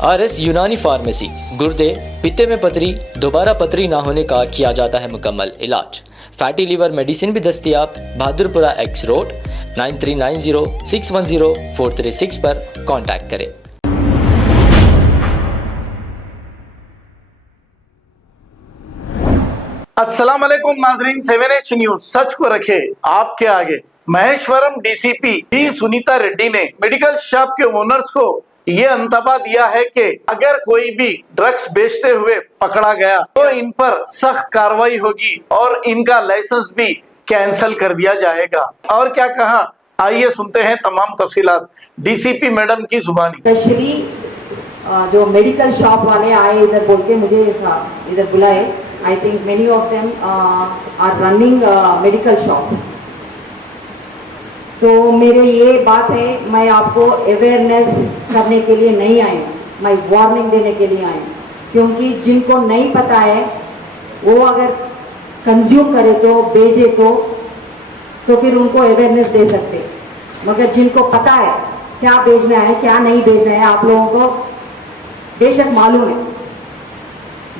RS यूनानी pharmacy, गुर्दे, पित्ते में पथरी, दोबारा पथरी ना होने का किया जाता है मुकम्मल इलाज। फैटी लीवर मेडिसिन भी दस्तियाब। बहादुरपुरा X रोड 9390610436 पर कांटेक्ट करें। अस्सलाम वालेकुम नाजरीन, 7H न्यूज सच को रखे आपके आगे। महेश्वरम DCP डी सुनीता रेड्डी ने मेडिकल शॉप के ओनर्स को ये अंतबा दिया है कि अगर कोई भी ड्रग्स बेचते हुए पकड़ा गया तो इन पर सख्त कार्रवाई होगी और इनका लाइसेंस भी कैंसिल कर दिया जाएगा। और क्या कहा, आइए सुनते हैं तमाम तफसीलात DCP मैडम की जुबानी। स्पेशली जो मेडिकल शॉप वाले आए इधर बोल के मुझे इधर बुलाए। I think many of them are running medical shops. तो मेरे ये बात है, मैं आपको अवेयरनेस करने के लिए नहीं आई हूँ, मैं वार्निंग देने के लिए आई हूँ। क्योंकि जिनको नहीं पता है वो अगर कंज्यूम करे तो बेचे तो फिर उनको अवेयरनेस दे सकते। मगर जिनको पता है क्या बेचना है क्या नहीं बेचना है, आप लोगों को बेशक मालूम है।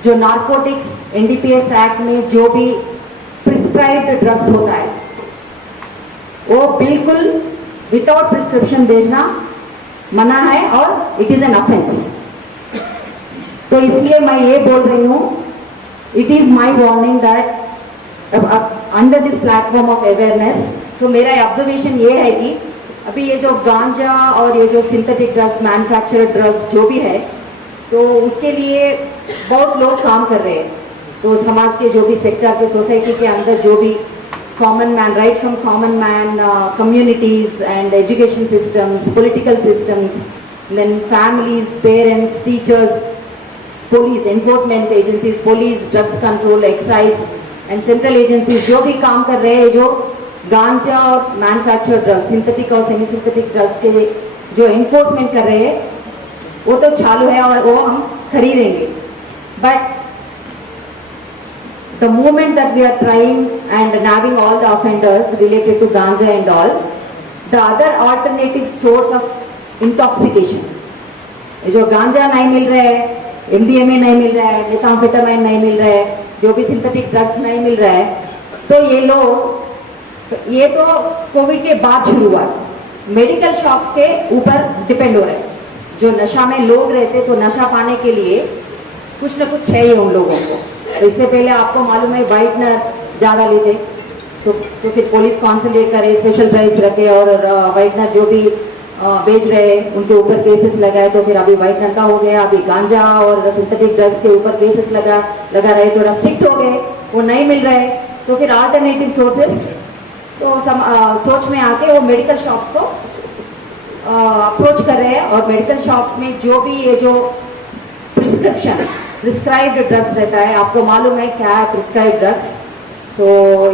जो नारकोटिक्स NDPS एक्ट में जो भी प्रिस्क्राइब्ड ड्रग्स होता है वो बिल्कुल विदाउट प्रिस्क्रिप्शन बेचना मना है और इट इज एन ऑफेंस। तो इसलिए मैं ये बोल रही हूँ, it is my warning that under this platform of awareness. तो मेरा ऑब्जर्वेशन ये है कि अभी ये जो गांजा और ये जो सिंथेटिक ड्रग्स, मैन्युफैक्चर्ड ड्रग्स जो भी है, तो उसके लिए बहुत लोग काम कर रहे हैं। तो समाज के जो भी सेक्टर के, सोसाइटी के अंदर जो भी common man, right from common man, communities and education systems, political systems, then families, parents, teachers, police, enforcement agencies, police, drugs control, excise and central agencies जो भी काम कर रहे हैं, जो गांजा और मैन्युफैक्चर्ड ड्रग्स, सिंथेटिक और सेमी सिंथेटिक ड्रग्स के जो एनफोर्समेंट कर रहे हैं वो तो चालू है और वो हम खरीदेंगे। But the moment that we are trying and nabbing all the offenders related to ganja and all, the other alternative source of intoxication, जो गांजा नहीं मिल रहा है, MDMA नहीं मिल रहा है, मेथाम्फेटामाइन नहीं मिल रहा है, जो भी सिंथेटिक ड्रग्स नहीं मिल रहा है, तो ये तो कोविड के बाद शुरू हुआ। मेडिकल शॉप्स के ऊपर डिपेंड हो रहा है। जो नशा में लोग रहते तो नशा पाने के लिए कुछ ना कुछ है ही उन लोगों को। इससे पहले आपको मालूम है वाइटनर ज़्यादा लेते तो फिर पुलिस कॉन्संट्रेट करे, स्पेशल प्राइस रखे और वाइटनर जो भी बेच रहे उनके ऊपर केसेस लगाए। तो फिर अभी वाइटनर का हो गया, अभी गांजा और सिंथेटिक ड्रग्स के ऊपर केसेस लगा रहे, थोड़ा स्ट्रिक्ट हो गए, वो नहीं मिल रहे तो फिर अल्टरनेटिव सोर्सेस तो सोच में आके वो मेडिकल शॉप्स को अप्रोच कर रहे हैं। और मेडिकल शॉप्स में जो भी ये जो प्रिस्क्राइब्ड ड्रग्स रहता है, आपको मालूम है क्या है प्रिस्क्राइब्ड ड्रग्स। तो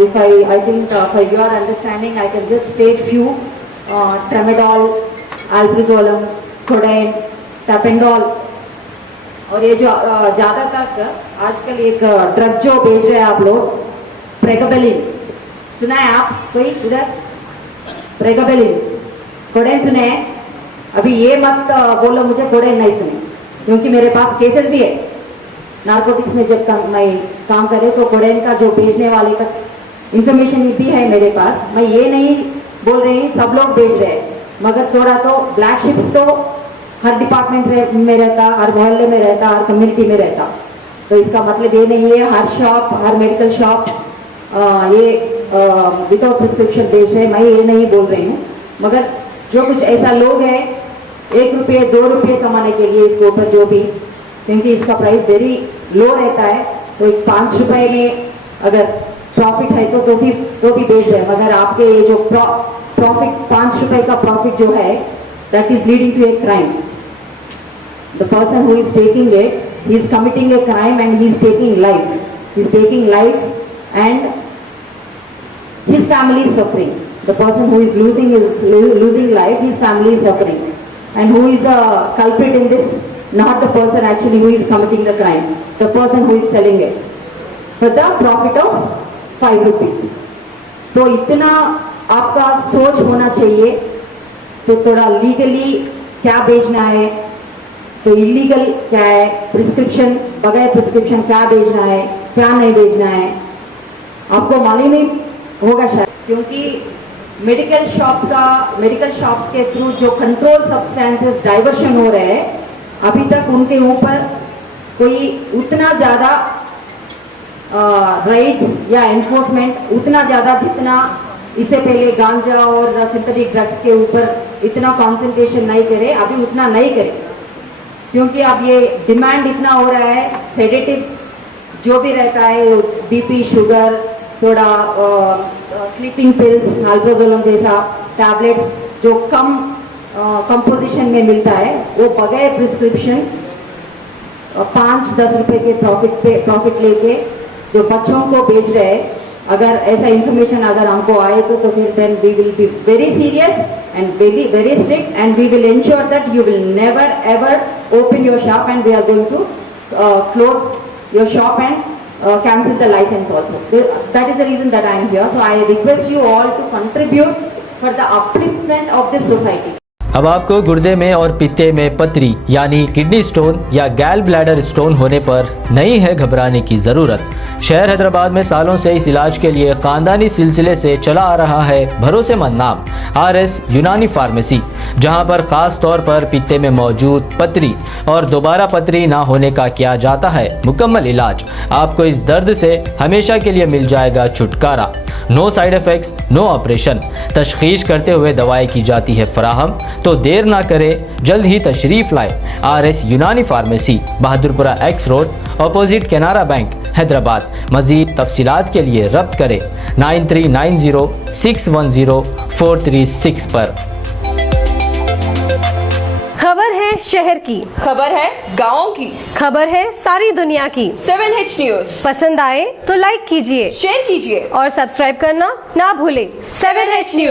if I think for your understanding I can just state few: tramadol, alprazolam, codeine, tapentadol. और ये जो ज़्यादातर आजकल एक ड्रग जो बेच रहे हैं आप लोग, प्रेगाबेलिन, सुना है आप कोई इधर? प्रेगाबेलिन, कोडेन सुने हैं? अभी ये मत बोलो मुझे कोडेन नहीं सुने, क्योंकि मेरे पास केसेस भी है। नारकोटिक्स में जब मैं काम करे तो कोडेन का जो बेचने वाले का इंफॉर्मेशन भी है मेरे पास। मैं ये नहीं बोल रही सब लोग बेच रहे हैं, मगर थोड़ा तो ब्लैक शिप्स तो हर डिपार्टमेंट में रहता, हर मोहल्ले में रहता, हर कम्युनिटी में रहता। तो इसका मतलब ये नहीं है हर शॉप, हर मेडिकल शॉप ये विदाउट प्रिस्क्रिप्शन बेच रहे हैं, मैं ये नहीं बोल रही हूँ। मगर जो कुछ ऐसा लोग हैं 1 रुपये 2 रुपये कमाने के लिए इसके ऊपर जो भी, क्योंकि इसका प्राइस वेरी लो रहता है, तो 5 रुपये में अगर प्रॉफिट है तो भी बेच रहे हैं। मगर आपके ये जो प्रॉफिट 5 रुपये का प्रॉफिट जो है, that is leading to a crime. The person who is taking it, he is committing a crime and he is taking life, and his family is suffering. The person who is losing life, his family is suffering. And who is the culprit in this? Not the person actually who is committing the crime, the person who is selling it for the profit of 5 rupees. तो इतना आपका सोच होना चाहिए। तो थोड़ा legally क्या बेचना है, तो इलीगल क्या है, प्रिस्क्रिप्शन बगैर प्रिस्क्रिप्शन क्या बेचना है, क्या नहीं बेचना है, आपको मालूम नहीं होगा शायद, क्योंकि मेडिकल शॉप्स के थ्रू जो कंट्रोल सब्सटेंसेस डाइवर्शन हो रहे हैं, अभी तक उनके ऊपर कोई उतना ज़्यादा राइट्स या एनफोर्समेंट उतना ज़्यादा जितना इससे पहले गांजा और सिंथेटिक ड्रग्स के ऊपर इतना कंसंट्रेशन नहीं करे, अभी उतना नहीं करे, क्योंकि अब ये डिमांड इतना हो रहा है। सेडेटिव जो भी रहता है, बीपी, शुगर, थोड़ा स्लीपिंग पिल्स, अल्प्रोजोलम जैसा टैबलेट्स जो कम कंपोजिशन में मिलता है, वो बगैर प्रिस्क्रिप्शन 5-10 रुपए के प्रॉफिट लेके जो बच्चों को बेच रहे हैं। अगर ऐसा इंफॉर्मेशन अगर हमको आए तो फिर then we will be very serious and very strict and we will ensure that you will never ever open your shop and we are going to close your shop and cancel the license also. That is the reason that I am here. So I request you all to contribute for the upliftment of this society. अब आपको गुर्दे में और पित्ते में पथरी यानी kidney stone या गैल ब्लैडर स्टोन होने पर नहीं है घबराने की ज़रूरत। शहर हैदराबाद में सालों से इस इलाज के लिए ख़ानदानी सिलसिले से चला आ रहा है भरोसेमंद नाम RS यूनानी फार्मेसी, जहां पर ख़ास तौर पर पित्ते में मौजूद पथरी और दोबारा पथरी ना होने का किया जाता है मुकम्मल इलाज। आपको इस दर्द से हमेशा के लिए मिल जाएगा छुटकारा। No side effects, no operation, तशखीस करते हुए दवाएं की जाती है फराहम। तो देर ना करें, जल्द ही तशरीफ़ लाए RS यूनानी pharmacy, Bahadurpura X road, opposite Canara bank, Hyderabad. मज़ीद तफसीलात के लिए रब्त करें 9390610436 पर। खबर है शहर की, खबर है गाँव की, खबर है सारी दुनिया की। 7H न्यूज़ पसंद आए तो लाइक कीजिए, शेयर कीजिए और सब्सक्राइब करना ना भूलें। 7H news.